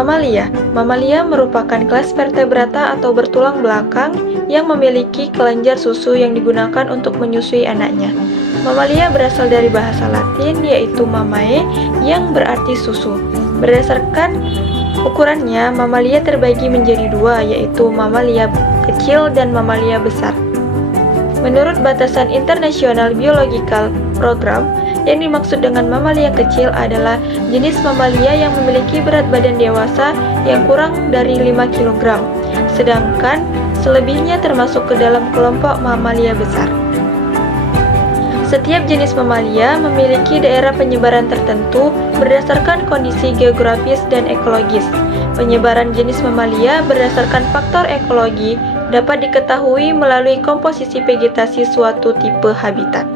Mamalia. Mamalia merupakan kelas vertebrata atau bertulang belakang yang memiliki kelenjar susu yang digunakan untuk menyusui anaknya. Mamalia berasal dari bahasa Latin yaitu mamae yang berarti susu. Berdasarkan ukurannya, mamalia terbagi menjadi dua, yaitu mamalia kecil dan mamalia besar. Menurut batasan International Biological Program, yang dimaksud dengan mamalia kecil adalah jenis mamalia yang memiliki berat badan dewasa yang kurang dari 5 kg, sedangkan selebihnya termasuk ke dalam kelompok mamalia besar. Setiap jenis mamalia memiliki daerah penyebaran tertentu berdasarkan kondisi geografis dan ekologis. Penyebaran jenis mamalia berdasarkan faktor ekologi dapat diketahui melalui komposisi vegetasi suatu tipe habitat.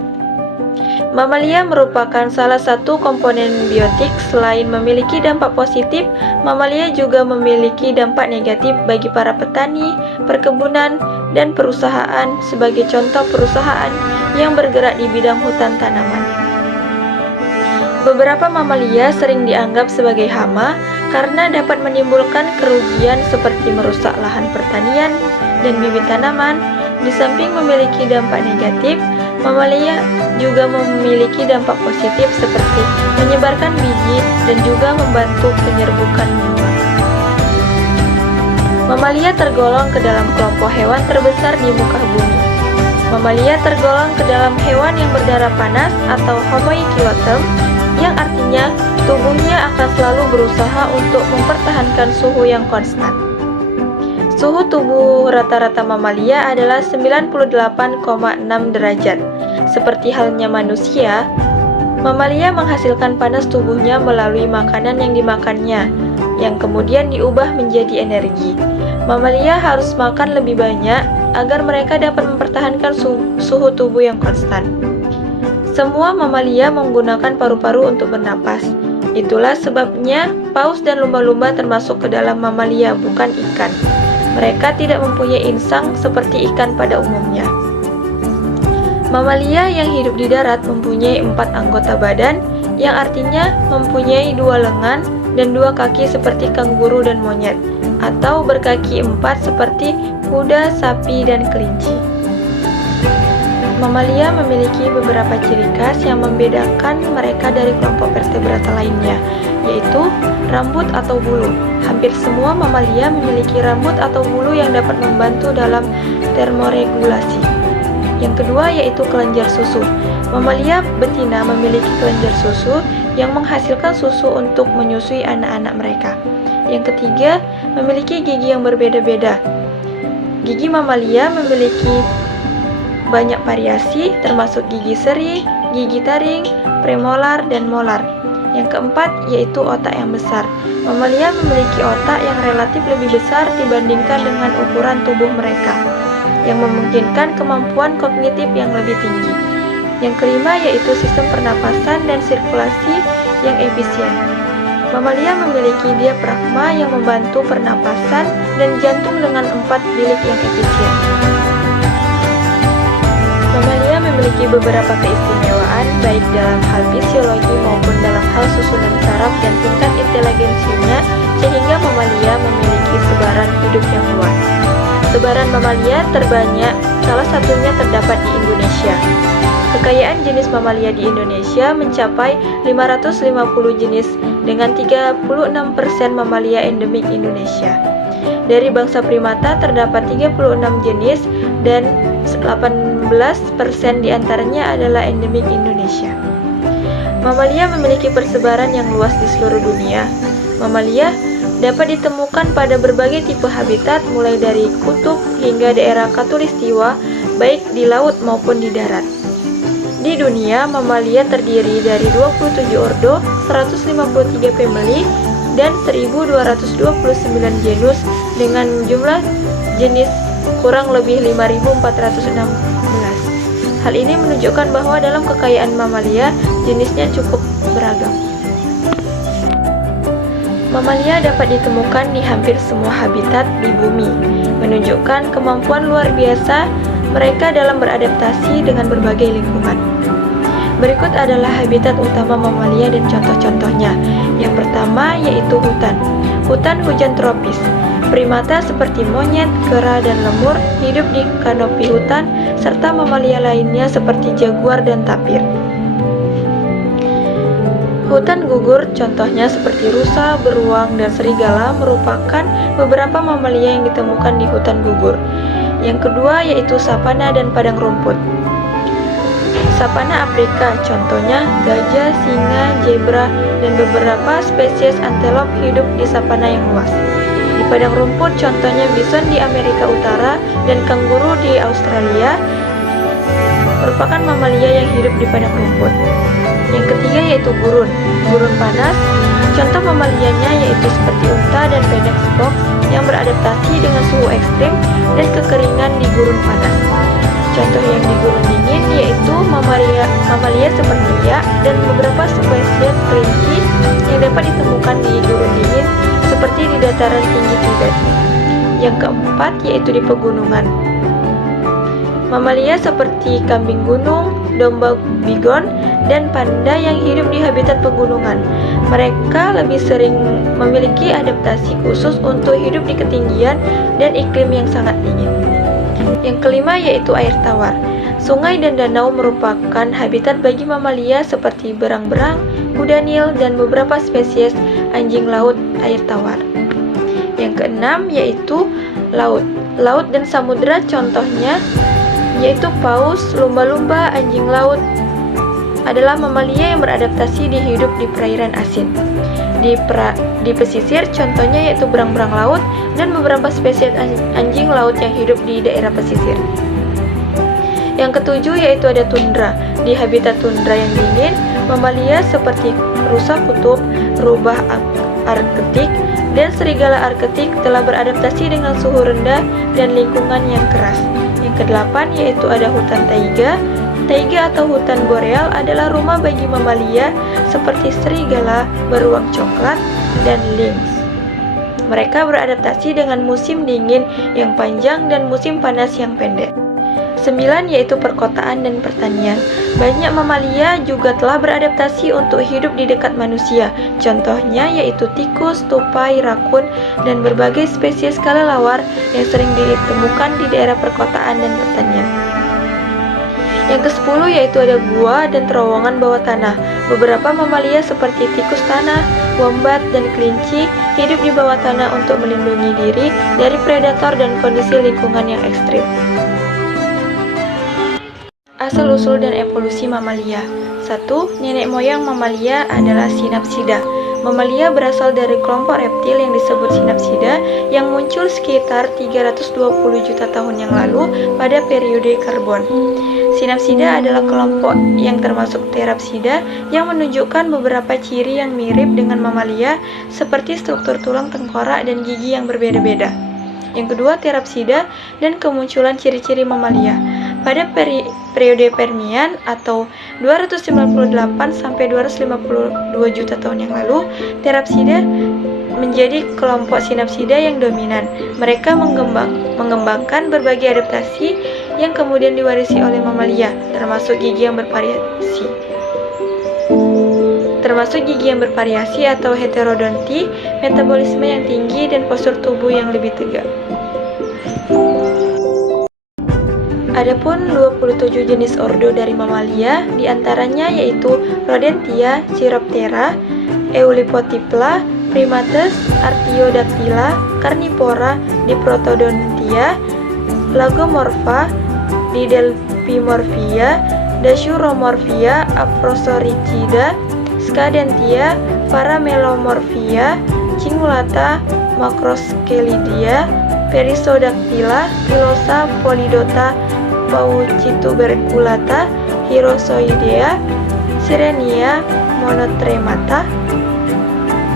Mamalia merupakan salah satu komponen biotik. Selain memiliki dampak positif, mamalia juga memiliki dampak negatif bagi para petani, perkebunan, dan perusahaan, sebagai contoh perusahaan yang bergerak di bidang hutan tanaman. Beberapa mamalia sering dianggap sebagai hama karena dapat menimbulkan kerugian seperti merusak lahan pertanian dan bibit tanaman. Di samping memiliki dampak negatif, mamalia juga memiliki dampak positif seperti menyebarkan biji dan juga membantu penyerbukan bunga. Mamalia tergolong ke dalam kelompok hewan terbesar di muka bumi. Mamalia tergolong ke dalam hewan yang berdarah panas atau homoikiloterm, yang artinya tubuhnya akan selalu berusaha untuk mempertahankan suhu yang konstan. Suhu tubuh rata-rata mamalia adalah 98,6 derajat. Seperti halnya manusia, mamalia menghasilkan panas tubuhnya melalui makanan yang dimakannya, yang kemudian diubah menjadi energi. Mamalia harus makan lebih banyak agar mereka dapat mempertahankan suhu tubuh yang konstan. Semua mamalia menggunakan paru-paru untuk bernapas. Itulah sebabnya paus dan lumba-lumba termasuk ke dalam mamalia, bukan ikan. Mereka tidak mempunyai insang seperti ikan pada umumnya. Mamalia yang hidup di darat mempunyai 4 anggota badan, yang artinya mempunyai 2 lengan dan 2 kaki seperti kanguru dan monyet, atau berkaki 4 seperti kuda, sapi, dan kelinci. Mamalia memiliki beberapa ciri khas yang membedakan mereka dari kelompok vertebrata lainnya, yaitu rambut atau bulu. Hampir semua mamalia memiliki rambut atau bulu yang dapat membantu dalam termoregulasi. Yang kedua yaitu kelenjar susu. Mamalia betina memiliki kelenjar susu yang menghasilkan susu untuk menyusui anak-anak mereka. Yang ketiga, memiliki gigi yang berbeda-beda. Gigi mamalia memiliki banyak variasi, termasuk gigi seri, gigi taring, premolar, dan molar. Yang keempat yaitu otak yang besar. Mamalia memiliki otak yang relatif lebih besar dibandingkan dengan ukuran tubuh mereka, yang memungkinkan kemampuan kognitif yang lebih tinggi. Yang kelima yaitu sistem pernapasan dan sirkulasi yang efisien. Mamalia memiliki diafragma yang membantu pernapasan dan jantung dengan 4 bilik yang efisien. Mamalia memiliki beberapa keistimewaan baik dalam hal fisiologi maupun dalam hal susunan saraf dan tingkat inteligensinya, sehingga mamalia memiliki sebaran hidup yang luas. Sebaran mamalia terbanyak, salah satunya terdapat di Indonesia. Kekayaan jenis mamalia di Indonesia mencapai 550 jenis dengan 36% mamalia endemik Indonesia. Dari bangsa primata terdapat 36 jenis dan 18% diantaranya adalah endemik Indonesia. Mamalia memiliki persebaran yang luas di seluruh dunia. Mamalia dapat ditemukan pada berbagai tipe habitat mulai dari kutub hingga daerah khatulistiwa, baik di laut maupun di darat. Di dunia, mamalia terdiri dari 27 ordo, 153 family, dan 1229 genus dengan jumlah jenis kurang lebih 5416. Hal ini menunjukkan bahwa dalam kekayaan mamalia, jenisnya cukup beragam. Mamalia dapat ditemukan di hampir semua habitat di bumi, menunjukkan kemampuan luar biasa mereka dalam beradaptasi dengan berbagai lingkungan. Berikut adalah habitat utama mamalia dan contoh-contohnya. Yang pertama yaitu hutan. Hutan hujan tropis. Primata seperti monyet, kera, dan lemur hidup di kanopi hutan, serta mamalia lainnya seperti jaguar dan tapir. Hutan gugur, contohnya seperti rusa, beruang, dan serigala, merupakan beberapa mamalia yang ditemukan di hutan gugur. Yang kedua yaitu savana dan padang rumput. Savana Afrika, contohnya gajah, singa, zebra, dan beberapa spesies antelop hidup di savana yang luas. Di padang rumput, contohnya bison di Amerika Utara dan kanguru di Australia, merupakan mamalia yang hidup di padang rumput. Yang ketiga yaitu gurun. Gurun panas, contoh mamalianya yaitu seperti unta dan Fenex fox yang beradaptasi dengan suhu ekstrim dan kekeringan di gurun panas. Contoh yang di gurun dingin yaitu mamalia seperti yak dan beberapa spesies kelinci yang dapat ditemukan di gurun dingin seperti di dataran tinggi Tibet. Yang keempat yaitu di pegunungan. Mamalia seperti kambing gunung, domba bighorn, dan panda yang hidup di habitat pegunungan. Mereka lebih sering memiliki adaptasi khusus untuk hidup di ketinggian dan iklim yang sangat dingin. Yang kelima yaitu air tawar. Sungai dan danau merupakan habitat bagi mamalia seperti berang-berang, kuda Nil, dan beberapa spesies anjing laut air tawar. Yang keenam yaitu laut. Laut dan samudera contohnya yaitu paus, lumba-lumba, anjing laut adalah mamalia yang beradaptasi hidup di perairan asin. Di pesisir contohnya yaitu berang-berang laut dan beberapa spesies anjing laut yang hidup di daerah pesisir. Yang ketujuh yaitu ada tundra. Di habitat tundra yang dingin, mamalia seperti rusa kutub, rubah arktik, dan serigala arktik telah beradaptasi dengan suhu rendah dan lingkungan yang keras. Yang kedelapan yaitu ada hutan taiga. Taiga atau hutan boreal adalah rumah bagi mamalia seperti serigala, beruang coklat, dan lynx. Mereka beradaptasi dengan musim dingin yang panjang dan musim panas yang pendek. 9 yaitu perkotaan dan pertanian. Banyak mamalia juga telah beradaptasi untuk hidup di dekat manusia. Contohnya yaitu tikus, tupai, rakun, dan berbagai spesies kelelawar yang sering ditemukan di daerah perkotaan dan pertanian. Yang ke-10 yaitu ada gua dan terowongan bawah tanah. Beberapa mamalia seperti tikus tanah, wombat, dan kelinci hidup di bawah tanah untuk melindungi diri dari predator dan kondisi lingkungan yang ekstrim. Asal-usul dan evolusi mamalia. 1. Nenek moyang mamalia adalah Synapsida. Mamalia berasal dari kelompok reptil yang disebut Synapsida yang muncul sekitar 320 juta tahun yang lalu pada periode Karbon. Synapsida adalah kelompok yang termasuk Therapsida yang menunjukkan beberapa ciri yang mirip dengan mamalia seperti struktur tulang tengkorak dan gigi yang berbeda-beda. Yang kedua, Therapsida dan kemunculan ciri-ciri mamalia. Pada periode Permian atau 298 sampai 252 juta tahun yang lalu, Therapsida menjadi kelompok Synapsida yang dominan. Mereka mengembangkan berbagai adaptasi yang kemudian diwarisi oleh mamalia, termasuk gigi yang bervariasi atau heterodonti, metabolisme yang tinggi, dan postur tubuh yang lebih tegak. Adapun 27 jenis ordo dari mamalia, diantaranya yaitu Rodentia, Chiroptera, Eulipotypla, Primates, Artiodactyla, Carnivora, Diprotodontia, Lagomorpha, Didelphimorphia, Dasyuromorphia, Aprosoricida, Scadentia, Paramelomorphia, Cingulata, Macroscelidia, Perissodactyla, Pilosa, Polydota, Paucituberculata, Hirosoidea, Sirenia, Monotremata,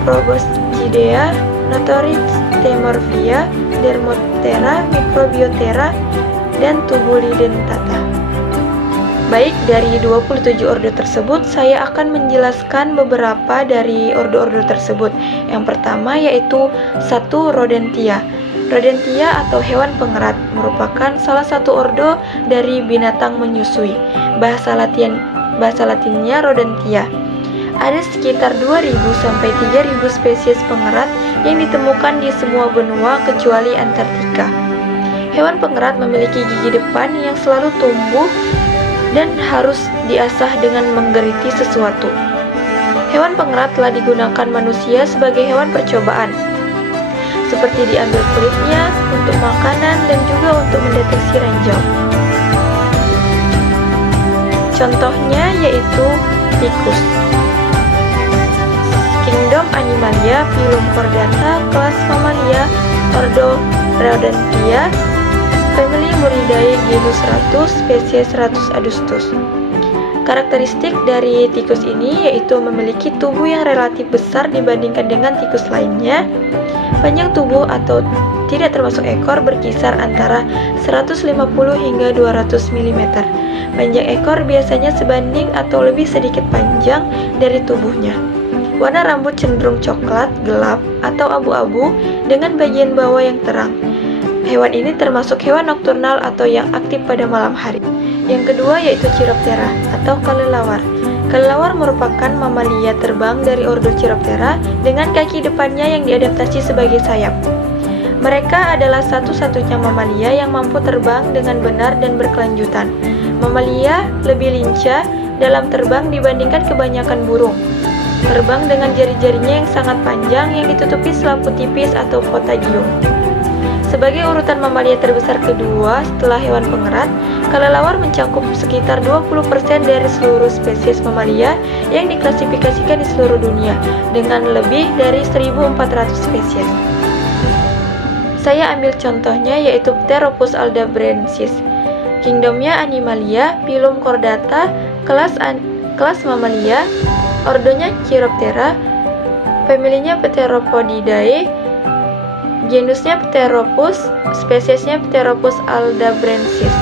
Proboscidea, Notoristemorphia, Dermoptera, Microbioptera, dan Tubulidentata. Baik, dari 27 ordo tersebut, saya akan menjelaskan beberapa dari ordo-ordo tersebut. Yang pertama yaitu 1. Rodentia. Rodentia atau hewan pengerat merupakan salah satu ordo dari binatang menyusui. Bahasa Latinnya Rodentia. Ada sekitar 2.000 sampai 3.000 spesies pengerat yang ditemukan di semua benua kecuali Antartika. Hewan pengerat memiliki gigi depan yang selalu tumbuh dan harus diasah dengan menggeriti sesuatu. Hewan pengerat telah digunakan manusia sebagai hewan percobaan, seperti diambil kulitnya untuk makanan dan juga untuk mendeteksi ranjau. Contohnya yaitu tikus. Kingdom Animalia, Phylum Chordata, kelas Mamalia, ordo Rodentia, family Muridae, genus Ratus, spesies Ratus adustus. Karakteristik dari tikus ini yaitu memiliki tubuh yang relatif besar dibandingkan dengan tikus lainnya. Panjang tubuh atau tidak termasuk ekor berkisar antara 150 hingga 200 mm. Panjang ekor biasanya sebanding atau lebih sedikit panjang dari tubuhnya. Warna rambut cenderung coklat, gelap, atau abu-abu dengan bagian bawah yang terang. Hewan ini termasuk hewan nokturnal atau yang aktif pada malam hari. Yang kedua yaitu Chiroptera atau kelelawar. Kelelawar merupakan mamalia terbang dari ordo Chiroptera dengan kaki depannya yang diadaptasi sebagai sayap. Mereka adalah satu-satunya mamalia yang mampu terbang dengan benar dan berkelanjutan. Mamalia lebih lincah dalam terbang dibandingkan kebanyakan burung. Terbang dengan jari-jarinya yang sangat panjang yang ditutupi selaput tipis atau potagium. Sebagai urutan mamalia terbesar kedua setelah hewan pengerat, kelelawar mencakup sekitar 20% dari seluruh spesies mamalia yang diklasifikasikan di seluruh dunia, dengan lebih dari 1.400 spesies. Saya ambil contohnya yaitu Pteropus aldabrensis. Kingdomnya Animalia, Phylum Chordata, kelas mamalia, ordonya Chiroptera, familinya Pteropodidae, genusnya Pteropus, spesiesnya Pteropus aldabrensis.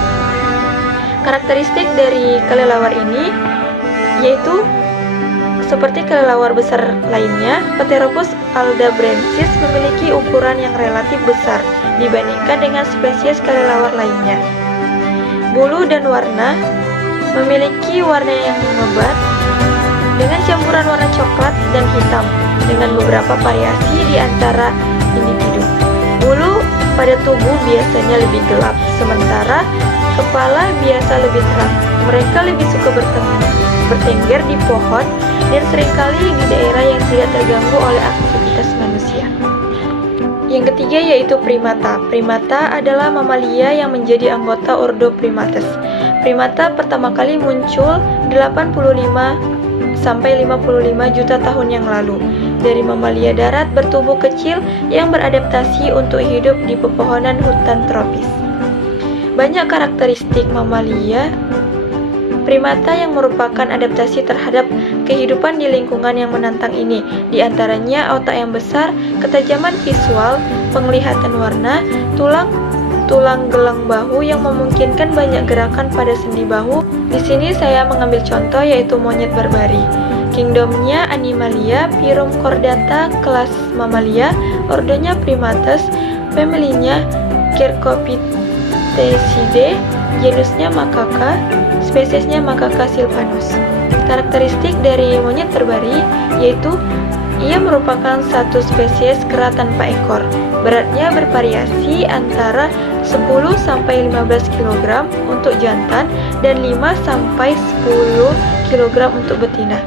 Karakteristik dari kelelawar ini yaitu seperti kelelawar besar lainnya, Pteropus aldabrensis memiliki ukuran yang relatif besar dibandingkan dengan spesies kelelawar lainnya. Bulu dan warna memiliki warna yang lebat dengan campuran warna coklat dan hitam dengan beberapa variasi di antara individu. Bulu pada tubuh biasanya lebih gelap, sementara kepala biasa lebih terang. Mereka lebih suka bertengger di pohon dan seringkali di daerah yang tidak terganggu oleh aktivitas manusia. Yang ketiga yaitu primata. Primata adalah mamalia yang menjadi anggota ordo Primates. Primata pertama kali muncul 85 sampai 55 juta tahun yang lalu dari mamalia darat bertubuh kecil yang beradaptasi untuk hidup di pepohonan hutan tropis. Banyak karakteristik mamalia primata yang merupakan adaptasi terhadap kehidupan di lingkungan yang menantang ini, di antaranya otak yang besar, ketajaman visual, penglihatan warna, tulang gelang bahu yang memungkinkan banyak gerakan pada sendi bahu. Di sini saya mengambil contoh yaitu monyet barbari. Kingdomnya Animalia, Phylum Chordata, kelas mamalia, ordonya Primates, familinya Cercopithecidae, genusnya Macaca, spesiesnya Macaca sylvanus. Karakteristik dari monyet barbari yaitu ia merupakan satu spesies kera tanpa ekor. Beratnya bervariasi antara 10 sampai 15 kg untuk jantan dan 5 sampai 10 kg untuk betina.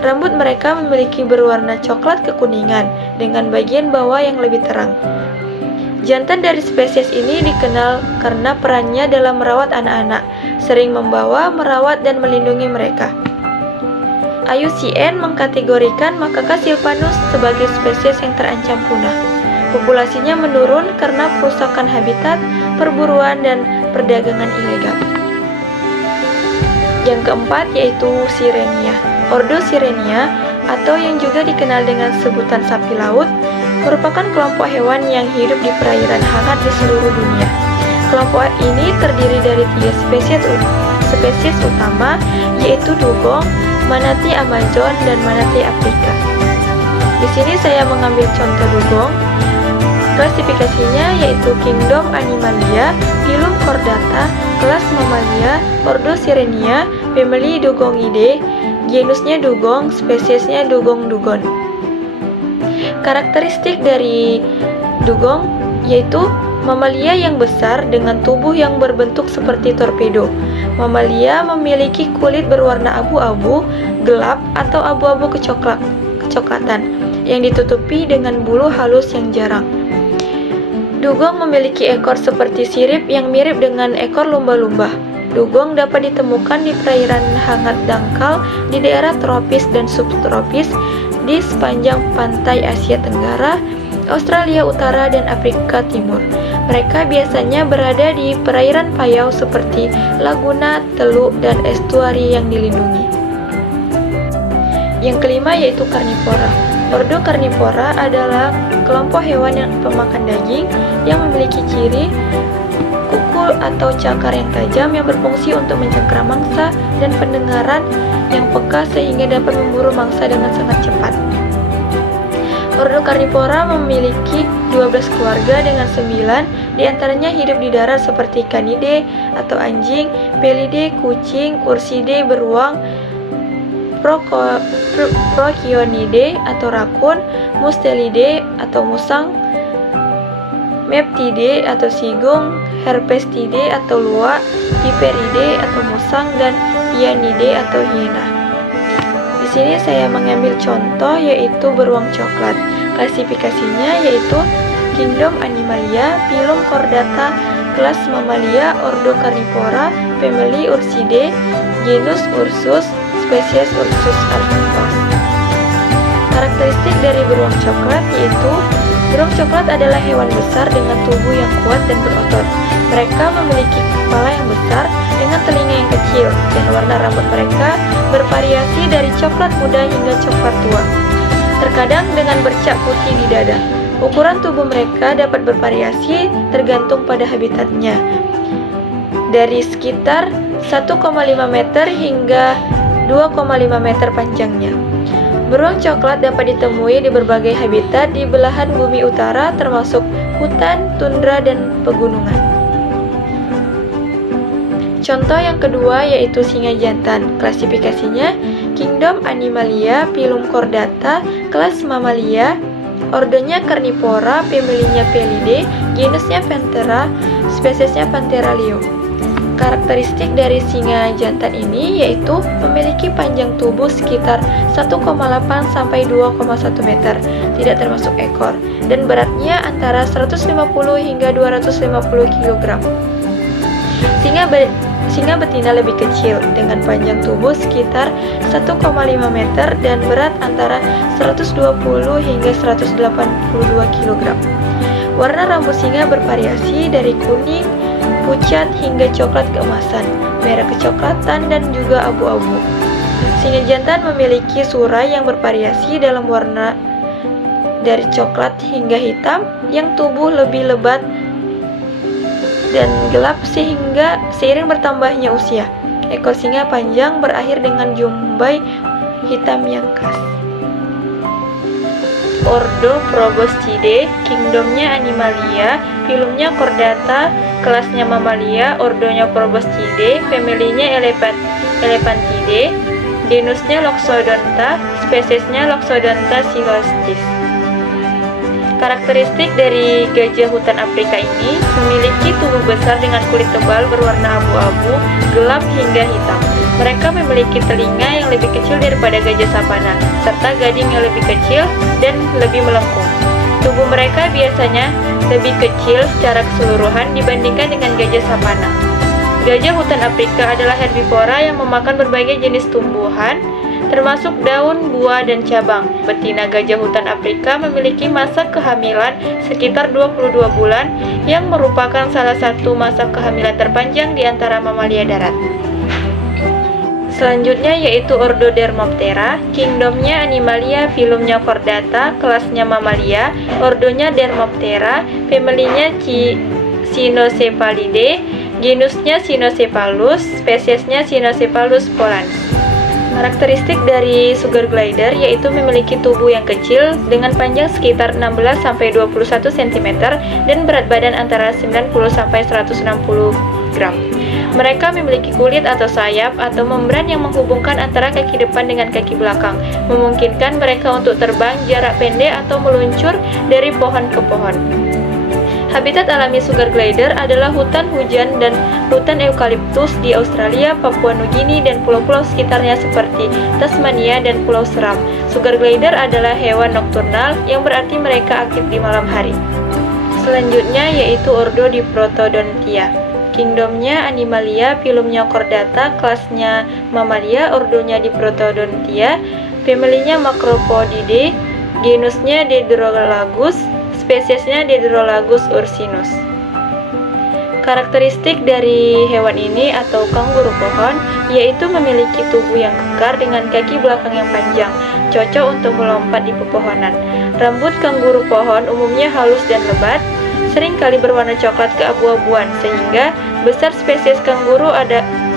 Rambut mereka memiliki berwarna coklat kekuningan dengan bagian bawah yang lebih terang. Jantan dari spesies ini dikenal karena perannya dalam merawat anak-anak, sering membawa, merawat, dan melindungi mereka. IUCN mengkategorikan Macaca sylvanus sebagai spesies yang terancam punah. Populasinya menurun karena perusakan habitat, perburuan, dan perdagangan ilegal. Yang keempat yaitu Sirenia. Ordo Sirenia, atau yang juga dikenal dengan sebutan sapi laut, merupakan kelompok hewan yang hidup di perairan hangat di seluruh dunia. Kelompok ini terdiri dari 3 spesies utama, yaitu dugong, manatee Amazon, dan manatee Afrika. Di sini saya mengambil contoh dugong. Klasifikasinya yaitu Kingdom Animalia, Phylum Chordata, kelas Mamalia, ordo Sirenia, family Dugongidae, genusnya dugong, spesiesnya dugong dugon. Karakteristik dari dugong yaitu mamalia yang besar dengan tubuh yang berbentuk seperti torpedo. Mamalia memiliki kulit berwarna abu-abu gelap atau abu-abu kecoklatan yang ditutupi dengan bulu halus yang jarang. Dugong memiliki ekor seperti sirip yang mirip dengan ekor lumba-lumba. Dugong dapat ditemukan di perairan hangat dangkal di daerah tropis dan subtropis di sepanjang pantai Asia Tenggara, Australia Utara, dan Afrika Timur. Mereka biasanya berada di perairan payau seperti laguna, teluk, dan estuari yang dilindungi. Yang kelima yaitu karnivora. Ordo Karnivora adalah kelompok hewan yang pemakan daging yang memiliki ciri kuku atau cakar yang tajam yang berfungsi untuk mencengkeram mangsa dan pendengaran yang peka sehingga dapat memburu mangsa dengan sangat cepat. Ordo Karnivora memiliki 12 keluarga dengan 9 diantaranya hidup di darat seperti Canidae atau anjing, Felidae kucing, Ursidae beruang, Prochionidae atau rakun, Mustelidae atau musang, Meptidae atau sigung, Herpestidae atau luwak, Viperidae atau musang, dan Hyenidae atau hiena. Di sini saya mengambil contoh yaitu beruang coklat. Klasifikasinya yaitu Kingdom Animalia, Phylum Chordata, kelas Mammalia, Ordo Carnivora, Family Ursidae, genus Ursus, spesies Ursus arctos. Karakteristik dari beruang coklat yaitu beruang coklat adalah hewan besar dengan tubuh yang kuat dan berotot. Mereka memiliki kepala yang besar dengan telinga yang kecil dan warna rambut mereka bervariasi dari coklat muda hingga coklat tua. Terkadang dengan bercak putih di dada. Ukuran tubuh mereka dapat bervariasi tergantung pada habitatnya. Dari sekitar 1,5 meter hingga 2,5 meter panjangnya. Beruang coklat dapat ditemui di berbagai habitat di belahan bumi utara termasuk hutan, tundra, dan pegunungan. Contoh yang kedua yaitu singa jantan. Klasifikasinya Kingdom Animalia, Phylum Chordata, kelas Mammalia, ordonya Carnivora, familinya Felidae, genusnya Panthera, spesiesnya Panthera leo. Karakteristik dari singa jantan ini yaitu memiliki panjang tubuh sekitar 1,8 sampai 2,1 meter, tidak termasuk ekor, dan beratnya antara 150 hingga 250 kg. Singa betina lebih kecil dengan panjang tubuh sekitar 1,5 meter dan berat antara 120 hingga 182 kg. Warna rambut singa bervariasi dari kuning, pucat hingga coklat keemasan, merah kecoklatan, dan juga abu-abu. Singa jantan memiliki surai yang bervariasi dalam warna dari coklat hingga hitam yang tubuh lebih lebat dan gelap sehingga seiring bertambahnya usia. Ekor singa panjang berakhir dengan jumbai hitam yang khas. Ordo Proboscidae, kingdomnya Animalia, phylumnya Chordata, kelasnya Mammalia, ordonya Proboscidae, familinya Elephantidae, genusnya Loxodonta, spesiesnya Loxodonta silvestris. Karakteristik dari gajah hutan Afrika ini memiliki tubuh besar dengan kulit tebal berwarna abu-abu, gelap hingga hitam. Mereka memiliki telinga yang lebih kecil daripada gajah savana, serta gading yang lebih kecil dan lebih melengkung. Tubuh mereka biasanya lebih kecil secara keseluruhan dibandingkan dengan gajah savana. Gajah hutan Afrika adalah herbivora yang memakan berbagai jenis tumbuhan, termasuk daun, buah, dan cabang. Betina gajah hutan Afrika memiliki masa kehamilan sekitar 22 bulan yang merupakan salah satu masa kehamilan terpanjang di antara mamalia darat. Selanjutnya yaitu Ordo Dermoptera, kingdomnya Animalia, phylumnya Chordata, kelasnya Mammalia, ordonya Dermoptera, familinya Cynocephalidae, genusnya Cynocephalus, spesiesnya Cynocephalus polans. Karakteristik dari sugar glider yaitu memiliki tubuh yang kecil dengan panjang sekitar 16-21 cm dan berat badan antara 90-160 gram. Mereka memiliki kulit atau sayap atau membran yang menghubungkan antara kaki depan dengan kaki belakang, memungkinkan mereka untuk terbang jarak pendek atau meluncur dari pohon ke pohon. Habitat alami sugar glider adalah hutan hujan dan hutan eukaliptus di Australia, Papua Nugini, dan pulau-pulau sekitarnya seperti Tasmania dan Pulau Seram. Sugar glider adalah hewan nokturnal yang berarti mereka aktif di malam hari. Selanjutnya yaitu ordo Diprotodontia. Kingdomnya Animalia, filumnya Chordata, kelasnya Mamalia, ordonya Diprotodontia, familinya Macropodidae, genusnya Dendrolagus, spesiesnya Dendrolagus ursinus. Karakteristik dari hewan ini atau kanguru pohon yaitu memiliki tubuh yang kekar dengan kaki belakang yang panjang, cocok untuk melompat di pepohonan. Rambut kanguru pohon umumnya halus dan lebat, seringkali berwarna coklat keabu-abuan, sehingga besar spesies kanguru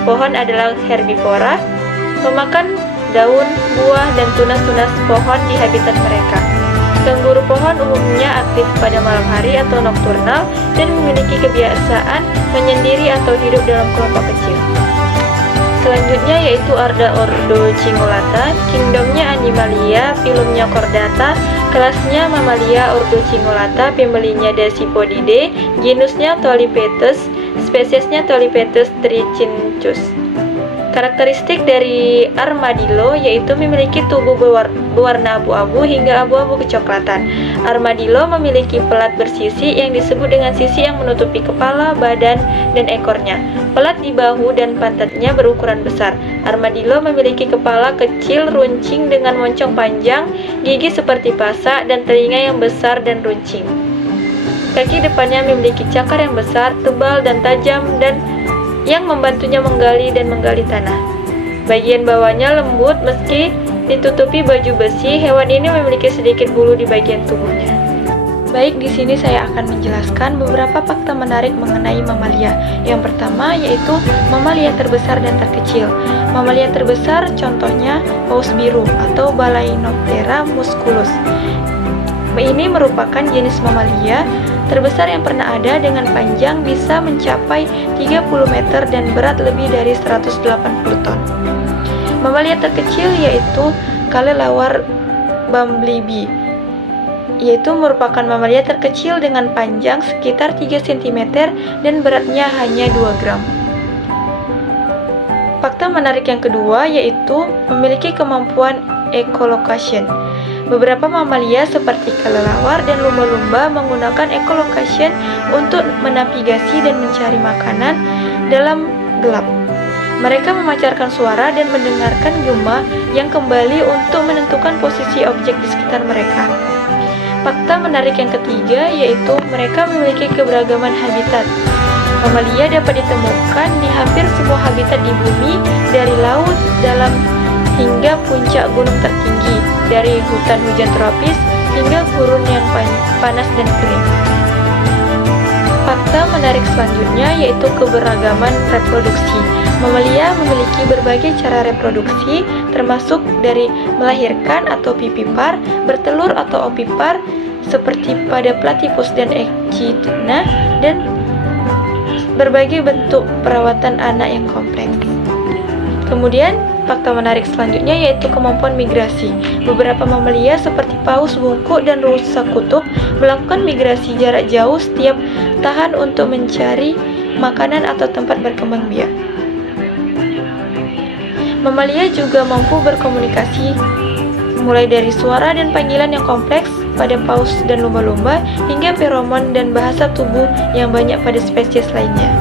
pohon adalah herbivora, memakan daun, buah, dan tunas-tunas pohon di habitat mereka. Kanguru pohon umumnya aktif pada malam hari atau nokturnal dan memiliki kebiasaan menyendiri atau hidup dalam kelompok kecil. Selanjutnya yaitu ordo Cingulata, kingdomnya Animalia, filumnya Chordata, kelasnya Mamalia, ordo Cingulata, familinya Dasypodidae, genusnya Tolypetes, spesiesnya Tolypetes trichincus. Karakteristik dari armadillo yaitu memiliki tubuh berwarna abu-abu hingga abu-abu kecoklatan. Armadillo memiliki pelat bersisi yang disebut dengan sisi yang menutupi kepala, badan, dan ekornya. Pelat di bahu dan pantatnya berukuran besar. Armadillo memiliki kepala kecil runcing dengan moncong panjang, gigi seperti pasak, dan telinga yang besar dan runcing. Kaki depannya memiliki cakar yang besar, tebal, dan tajam dan yang membantunya menggali tanah. Bagian bawahnya lembut meski ditutupi baju besi. Hewan ini memiliki sedikit bulu di bagian tubuhnya. Baik, di sini saya akan menjelaskan beberapa fakta menarik mengenai mamalia. Yang pertama yaitu mamalia terbesar dan terkecil. Mamalia terbesar contohnya paus biru atau Balaenoptera musculus. Ini merupakan jenis mamalia terbesar yang pernah ada dengan panjang bisa mencapai 30 meter dan berat lebih dari 180 ton. Mamalia terkecil yaitu kelelawar bumblebee, yaitu merupakan mamalia terkecil dengan panjang sekitar 3 cm dan beratnya hanya 2 gram. Fakta menarik yang kedua yaitu memiliki kemampuan echolocation. Beberapa mamalia seperti kelelawar dan lumba-lumba menggunakan echolocation untuk menavigasi dan mencari makanan dalam gelap. Mereka memancarkan suara dan mendengarkan gema yang kembali untuk menentukan posisi objek di sekitar mereka. Fakta menarik yang ketiga yaitu mereka memiliki keberagaman habitat. Mamalia dapat ditemukan di hampir semua habitat di bumi, dari laut dalam hingga puncak gunung tertinggi, dari hutan hujan tropis hingga gurun yang panas dan kering. Fakta menarik selanjutnya yaitu keberagaman reproduksi. Mamalia memiliki berbagai cara reproduksi, termasuk dari melahirkan atau vivipar, bertelur atau ovipar seperti pada platypus dan echidna, dan berbagai bentuk perawatan anak yang kompleks. Kemudian, fakta menarik selanjutnya yaitu kemampuan migrasi. Beberapa mamalia seperti paus bungkuk dan rusa kutub melakukan migrasi jarak jauh setiap tahun untuk mencari makanan atau tempat berkembang biak. Mamalia juga mampu berkomunikasi, mulai dari suara dan panggilan yang kompleks pada paus dan lumba-lumba hingga feromon dan bahasa tubuh yang banyak pada spesies lainnya.